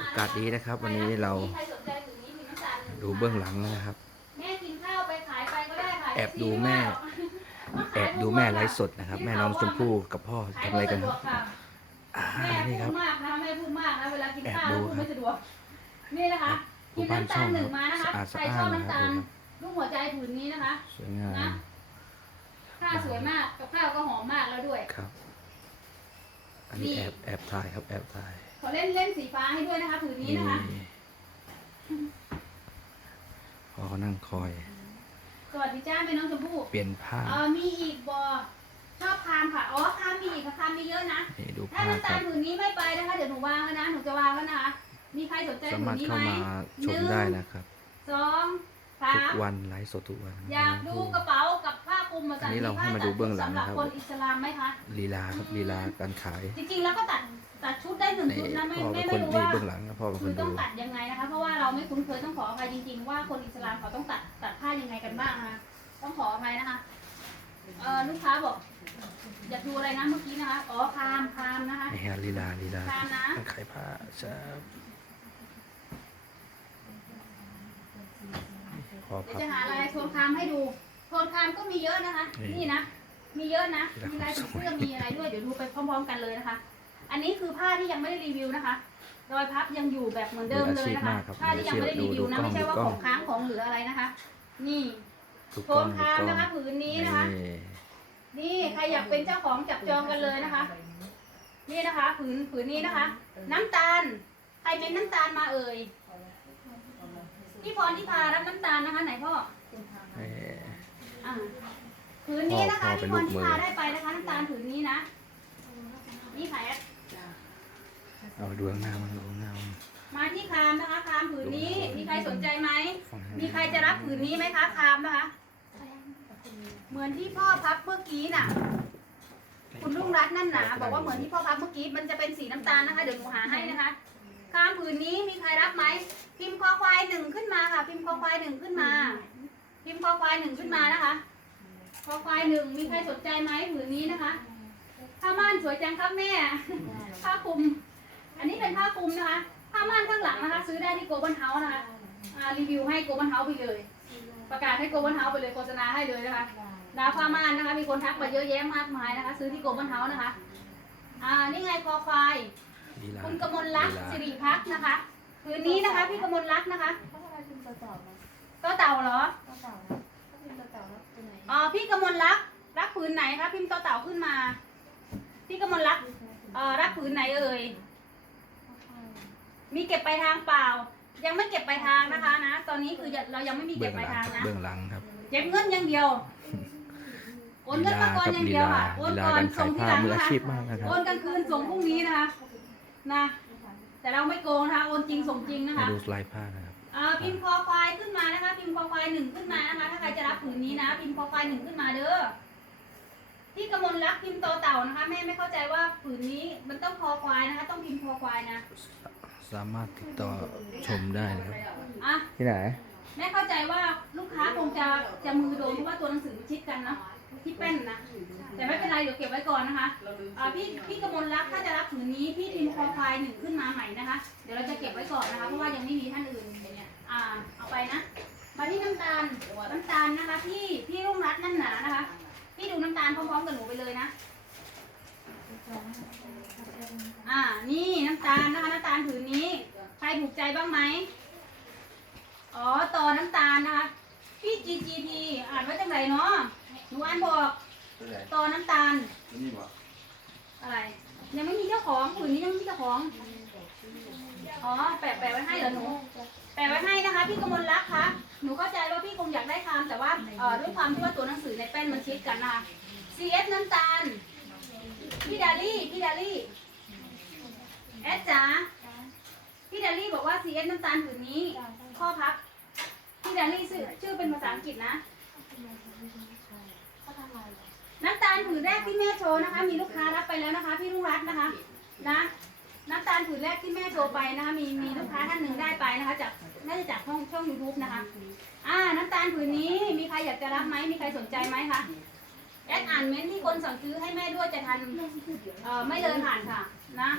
อากาศดีนะครับ วันนี้เราใครสนใจผืนนี้ผืนน้ำตาลหนึ่ดูเบื้องหลังนะครับแม่กินข้าวไปขายไปก็ได้ค่ะแอบดูแม่ แอบดูแม่ไลฟ์สดนะครับ แม่น้องชมพู่กับพ่อทำอะไรกันครับอ่าแม่นี่คพูรับดมากนะแม่พูดมากนะเวลากินข้าวแอบดูพูดไม่สะดวกนี่นะคะดูกินบ้านน้ำช่ตาอลงหนึ่งมานะคะสะอาดใครสะชอาอบดนะน้ำครัตาบลลูกหัวใจผืนนี้นะคะสวยงามนะผ้าสวยมากกับข้าวก็หอมมากแล้วด้วยครับ อันนี้แอบแอบถ่ายครับแอบถ่ายขอ เล่นเล่นสีฟ้าให้ด้วยนะคะผืนนี้นะคะ พอเขานั่งคอย สวัสดีจ้าแม่น้องชมพู่เปลี่ยนผ้าเออมีอีกบอชอบคามค่ะ อ๋อคามมีอีกค่ะคามมีเยอะนะ นี่ดูถ้าผ้าน้ำคตารัลบ ผืนนี้ไม่ไปนะคะ เดี๋ยวหนูวางแล้วนะ หนูจะวางแล้วนะคะ มีใครสนใจสาผืมารนถนี้เข้าไหมมาชมได้นะครับ สองสาทุกม วันไลฟ์สดทุกวันอยากดูกระเป๋ากับผ้าคลุมมาอันนี้เราให้มาดูเบื้องหลังนะครับ สำหรับคนอิสลามไหมคะ ลีลาครับลีลาการขาย จริงๆแล้วก็ตัด ตัดชุดได้หนึ่งนี่ชุดนะไม่พ่อเป็ไม่นคนไม่รู้นี่ว่าเบื้องหลังนะพ่อเป็นคคือนต้อดูงตัดยังไงนะคะ เพราะว่าเราไม่คุ้นเคยต้องขออภัยจริง ๆ ว่าคนอิสลามเขาต้องตัดตัดผ้ายังไงกันบ้างนะคะต้องขออภัยนะคะเออลูกค้าบอกอยากดูอะไรนะเมื่อกี้นะคะอ๋อคามคามนะคะ นี่ฮะลีลาลีลาคามนะ การขายผ้าชับขอเดี๋ยพัวบ จะหาอะไรโทนคามให้ดูโทนคามก็มีเยอะนะคะ นี่ นี่นะ มีเยอะนะที่มีรัลายกผีสวยเสื้อมีอะไรด้วย เดี๋ยวดูไปพร้อมๆกันเลยนะคะ อันนี้คือผ้าที่ยังไม่ได้รีวิวนะคะ รอยพับยังอยู่แบบเหมือนเดิมเลยนะคะ ผ้าที่ยังไม่ได้รีวิวนะไม่ใช่ว่าของค้างของเหลืออะไรนะคะ นี่ถูกโทต้องนถูกคามต้องนะคะผืนนี้นะคะนี่นี่ใครอยากเป็นเจ้าของจับจองกันเลยนะคะ นี่นะคะ ผืนผืนนี้นะคะ น้ำตาล ใครเป็นน้ำตาลมาเอ่ยพี่พรที่พารับน้ำตาลนะคะไหนพ่อนี่อ่าผืนนี้นะคะพ่อที่เป็คนนลูกมืที่อพาได้ไปนะคะ น้ำตาลผืนนี้นะนี่ค่ะแอด เอาดวงหน้ามันดวงหน้ามันมาที่คามนะคะคามผืนนี้มีใครสนใจไหมฝั่งมีใครจะรับผืนนี้ไหมคะคามนะคะ เหมือนที่พ่อพับเมื่อกี้น่ะ คุณลุงรัตน์นั่นหนาบอกว่าเหมือนที่พ่อพับเมื่อกี้มันจะเป็นสีน้ำตาลนะคะ เดี๋ยวหนูหาให้นะคะคามผืนนี้มีใครรับไหมพิมพ์คอควายหนึ่งขึ้นมาค่ะ พิมพ์คอควายหนึ่งขึ้นมา พิมพ์คอควายหนึ่งขึ้นมานะคะคอควายหนึ่งมีใครสนใจไหมผืนนี้นะคะผ้าม่านสวยจังครับแม่ผ้าคลุม อันนี้เป็นผ้าคลุมนะคะ ผ้าม่านข้างหลังนะคะ ซื้อได้ที่โกลบอลเฮาส์นะคะอ่ารีวิวให้โกลบอลเฮาส์ไปเลย ประกาศให้โกลบอลเฮาส์ไปเลยโฆษณาให้เลยนะคะดาวผ้าม่านนะคะ มีคนทักมาเยอะแยะมากมายนะคะ ซื้อที่โกลบอลเฮาส์นะคะ อ่า นี่ไงคอควาย ลีลาคุณกมลลักษณ์ลีลาสิริพักษ์นะคะ คืนนี้นะคะพี่กมลลักษณ์นะคะเขาทำไมพิมพ์ต่อต่อมาก็เต่าเหรอต่อต่อนะถ้าพิมพ์ต่อต่อแล้วตัวไหนอ๋อพี่กมลลักษณ์รักผืนไหนคะพิมพ์ต่อเต่าขึ้นมา พี่กมลลักษณ์เอ่อรักผืนไหนเอ่ย มีเก็บไปลายทางเปล่า ยังไม่เก็บไปลายทางนะคะนะ ตอนนี้คือเรายังไม่มีเบื้เก็อบงไปหลาลัยงทางนะ เบื้องหลังครับ เก็บเงินอย่างเดียว โอนเงินมาก่อนอย่างเดียวค่ะ โอลีนลาก่อนการส่ขางยทีผ้าหลังมือนะอาคะชีพมากนะครับ โอนกลางคืนส่งพรุ่งนี้นะคะ นะ แต่เราไม่โกงนะคะ โอนจริงส่งจริงนะให้คะ ดูลายผ้านะครับ อ่าพิมพ์คอควายขึ้นมานะคะ พิมพ์คอควายหนึ่งขึ้นมานะคะ ถ้าใครจะรับผืนนี้นะ พิมพ์คอควายหนึ่งขึ้นมาเด้อ ที่กมลรักพิมพ์โตอเต่านะคะแม่ไม่เข้าใจว่าผืนนี้มันต้องคอควายนะคะ ต้องพิมพ์คอควายนะสามารถติดต่อชมได้นะครับ อะที่ไหน แม่เข้าใจว่าลูกค้าคงจะจะมือโดนเพราะว่าตัวหนังสือมันชิดกันเนาะที่แป้นนะ แต่ไม่เป็นไรเดี๋ยวเก็บไว้ก่อนนะคะอ่าพี่พี่กมลรักถ้าจะรับผืนนี้พี่พิมพ์คอควายหนึ่งขึ้นมาใหม่นะคะ เดี๋ยวเราจะเก็บไว้ก่อนนะคะเพราะว่ายังไม่มีท่านอื่นอ่าเอาไปนะมาที่น้ำตาลน้ำตาลนะคะพี่พี่รุ่งรัตน์นั่นหนานะคะพี่ดูน้ำตาลพร้อมๆกับหนูไปเลยนะ อ่า นี่น้ำตาลนะคะน้ำตาลผืนนี้ ใครถูกใจบ้างไหม อ๋อต่อน้ำตาลนะคะ พี่ GGP อ่านไว้จังไรเนาะ หนูอ่านบอกต่อน้ำตาลอะไร ยังไม่มีเจ้าของผืนนี้ยังไม่มีเจ้าของ อ๋อ แปะแปะไว้ให้เหรอหนู แปะไว้ให้นะคะ พี่กมลรักษ์คะหนูเข้าใจว่าพี่คงอยากได้คำแต่ว่าเอ่อด้วยความที่ว่าตัวหนังสือในแป้นมันชิดกันนะคะ CS น้ำตาล พี่ดาลี่ พี่ดาลี่ แอดจ๋า พี่ดาลี่บอกว่า CS น้ำตาลผืนนี้ ข้อพับ พี่ดาลี่ชื่อชื่อเป็นภาษาอังกฤษนะ น้ำตาลผืนแรกที่แม่โชว์นะคะ มีลูกค้ารับไปแล้วนะคะ พี่รุ่งรัตน์นะคะ นะ น้ำตาลผืนแรกที่แม่โชว์ไปนะคะ มีมีลูกค้าท่านหนึ่งได้ไปนะคะ จากน่าจะจากช่องช่องยูทูบนะคะ อ่า น้ำตาลผืนนี้ มีใครอยากจะรับไหมมีใครสนใจไหมคะ แอดอ่านเม้นที่คนสั่งซื้อให้แม่ด้วยจะทันเอ่อไม่เลยผ่านค่ะนะ